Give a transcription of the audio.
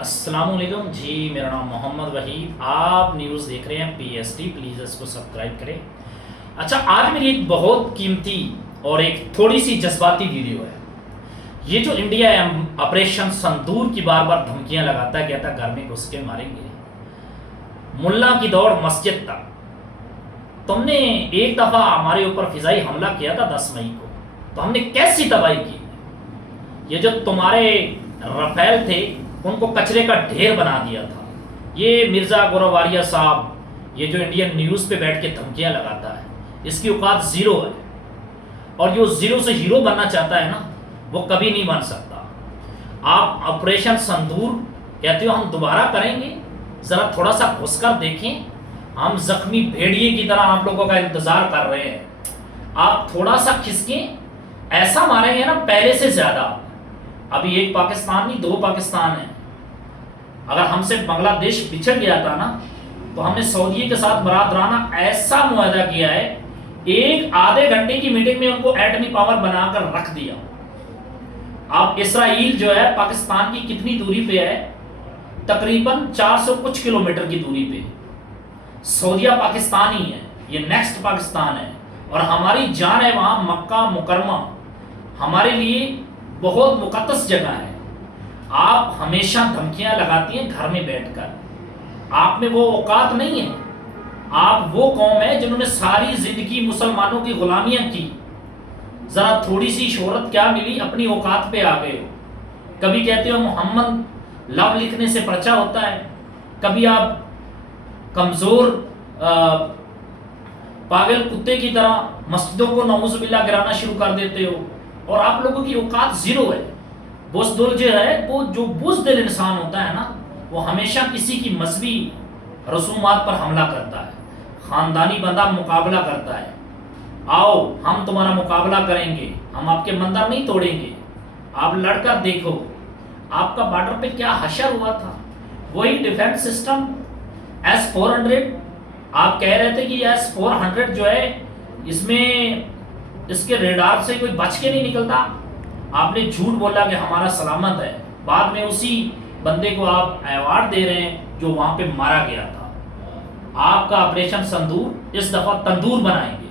السلام علیکم جی، میرا نام محمد وحید، آپ نیوز دیکھ رہے ہیں PSD، پلیز اس کو سبسکرائب کریں۔ اچھا، آج میری ایک بہت قیمتی اور ایک تھوڑی سی جذباتی ویڈیو ہے۔ یہ جو انڈیا ہے آپریشن سندور کی بار بار دھمکیاں لگاتا ہے، کہتا ہے گھر میں گھس کے ماریں گے، ملا کی دوڑ مسجد تک۔ تم نے ایک دفعہ ہمارے اوپر فضائی حملہ کیا تھا 10 مئی کو، تو ہم نے کیسی تباہی کی۔ یہ جو تمہارے رفیل تھے ان کو کچرے کا ڈھیر بنا دیا تھا۔ یہ مرزا گورواریہ صاحب، یہ جو انڈین نیوز پہ بیٹھ کے دھمکیاں لگاتا ہے، اس کی اوقات زیرو ہے، اور جو زیرو سے ہیرو بننا چاہتا ہے نا، وہ کبھی نہیں بن سکتا۔ آپ آپریشن سندور کہتے ہو ہم دوبارہ کریں گے، ذرا تھوڑا سا گھس کر دیکھیں، ہم زخمی بھیڑیے کی طرح آپ لوگوں کا انتظار کر رہے ہیں۔ آپ تھوڑا سا کھسکیں، ایسا ماریں گے نا پہلے سے زیادہ۔ ابھی ایک پاکستان نہیں، 2 پاکستان ہیں۔ اگر ہم سے بنگلہ دیش بچھڑ گیا تھا نا، تو ہم نے سعودیہ کے ساتھ برادرانہ ایسا معاہدہ کیا ہے، ایک آدھے گھنٹے کی میٹنگ میں ان کو ایٹمی پاور بنا کر رکھ دیا۔ اب اسرائیل جو ہے پاکستان کی کتنی دوری پہ ہے؟ تقریباً 400 کچھ کلومیٹر کی دوری پہ۔ سعودیہ پاکستان ہی ہے، یہ نیکسٹ پاکستان ہے، اور ہماری جان ہے وہاں مکہ مکرمہ، ہمارے لیے بہت مقدس جگہ ہے۔ آپ ہمیشہ دھمکیاں لگاتی ہیں گھر میں بیٹھ کر، آپ میں وہ اوقات نہیں ہے۔ آپ وہ قوم ہے جنہوں نے ساری زندگی مسلمانوں کی غلامیاں کی، ذرا تھوڑی سی شہرت کیا ملی، اپنی اوقات پہ آ گئے ہو۔ کبھی کہتے ہو محمد لو لکھنے سے پرچہ ہوتا ہے، کبھی آپ کمزور پاگل کتے کی طرح مسجدوں کو نعوذ باللہ گرانا شروع کر دیتے ہو، اور آپ لوگوں کی اوقات زیرو ہے۔ بزدل جو ہے، وہ جو بزدل انسان ہوتا ہے نا، وہ ہمیشہ کسی کی مذہبی رسومات پر حملہ کرتا ہے، خاندانی بندہ مقابلہ کرتا ہے۔ آؤ ہم تمہارا مقابلہ کریں گے، ہم آپ کے مندر نہیں توڑیں گے، آپ لڑ کر دیکھو۔ آپ کا بارڈر پہ کیا حشر ہوا تھا، وہی ڈیفنس سسٹم S-400۔ آپ کہہ رہے تھے کہ S-400 جو ہے، اس میں اس کے ریڈار سے کوئی بچ کے نہیں نکلتا۔ آپ نے جھوٹ بولا کہ ہمارا سلامت ہے، بعد میں اسی بندے کو آپ ایوارڈ دے رہے ہیں جو وہاں پہ مارا گیا تھا۔ آپ کا آپریشن سندور اس دفعہ تندور بنائیں گے۔